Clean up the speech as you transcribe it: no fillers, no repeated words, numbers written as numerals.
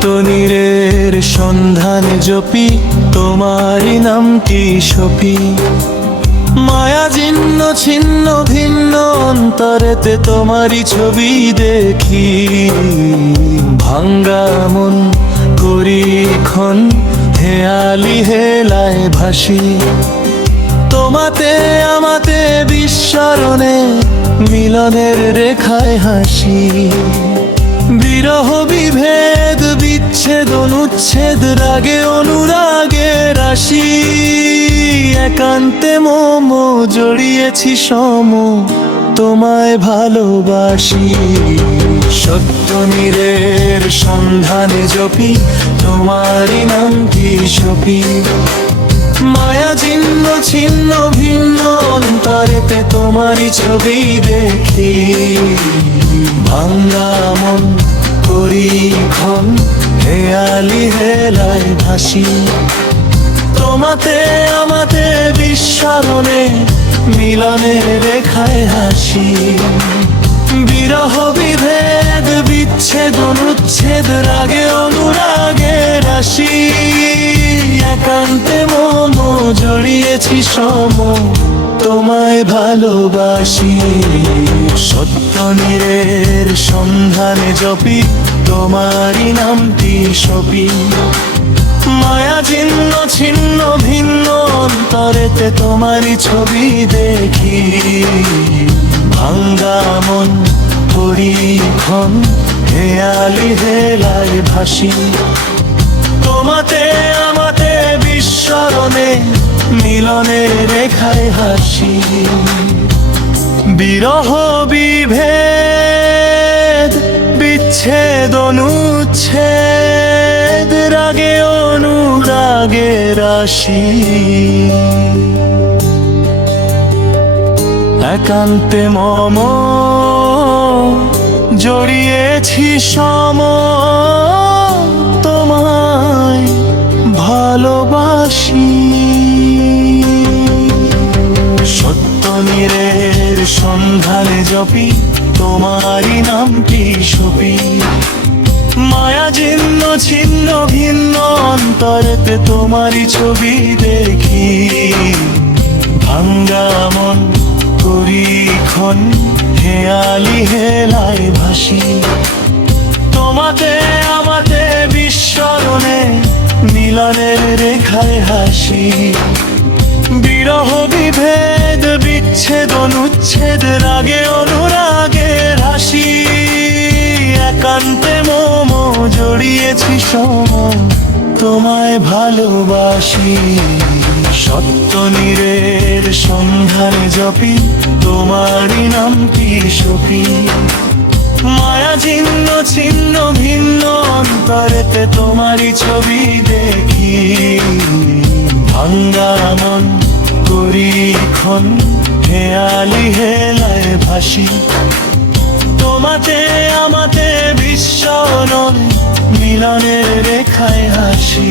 সত্য নীড়ের সন্ধানে জপি তোমারই নামটি সপি। মায়া জীর্ণ ছিন্ন ভিন্ন অন্তরেতে তোমারই ছবি দেখি। ভাঙ্গা মন করি ক্ষণ হেয়ালি হেলায় ভাসি। তোমাতে আমাতে বিস্মরণে মিলনের রেখায় হাসি। বিরহ বিভেদ বিচ্ছেদ অনুচ্ছেদ রাগে অনুরাগে রাশি। একান্তে মম জড়িয়েছি সম তোমায় ভালোবাসি। সত্য নীড়ের সন্ধানে জপি তোমারই নামটি সপি। মায়া জীর্ণ ছিন্ন ভিন্ন অন্তরেতে তোমারই ছবি দেখি। ভাঙ্গা মন করি ক্ষণ হেয়ালি হেলায় ভাসি। তোমাতে আমাতে বিস্মরণে মিলনের রেখায় হাসি। বিরহ বিভেদ বিচ্ছেদ অনুচ্ছেদ রাগে অনুরাগে রাশি। একান্তে মন জড়িয়েছি সম তোমায় ভালোবাসি। সত্য নীড়ের সন্ধানে জপি তোমারই নামটি সপি। মায়া জীর্ণ ছিন্ন ভিন্ন অন্তরেতে তোমারই ছবি দেখি। ভাঙ্গা মন করি ক্ষণ হেয়ালি হেলায় ভাসি। তোমাতে আমাতে বিস্মরণে মিলনের রেখায় হাসি। বিরহ বিভেদ বিচ্ছেদ অনুচ্ছেদ রাগে অনুরাগে রাশি। একান্তে মম জড়িয়েছি সম তোমায় ভালোবাসি। সত্য নীড়ের সন্ধানে জপি তোমারই নামটি সপি। মায়া জীর্ণ ছিন্ন ভিন্ন অন্তরেতে তোমারই ছবি দেখি। ভাঙ্গা মন করি ক্ষণ হেয়ালি হেলায় ভাসি। তোমাতে আমাতে বিস্মরণে মিলনের রেখায় হাসি। বিরহ বিভেদ বিচ্ছেদ অনুচ্ছেদ রাগে অনুরাগে রাশি। একান্তে মম জড়িয়েছি সম তোমায় ভালোবাসি। সত্য নীড়ের সন্ধানে জপি তোমারই নামটি সপি। মায়া জীর্ণ ছিন্ন ভিন্ন অন্তরেতে তোমারই ছবি দেখি। ভাঙ্গা মন করি ক্ষণ হেয়ালি হেলায় ভাসি। তোমাতে আমাতে বিস্মরণ মিলনের রেখায় হাসি।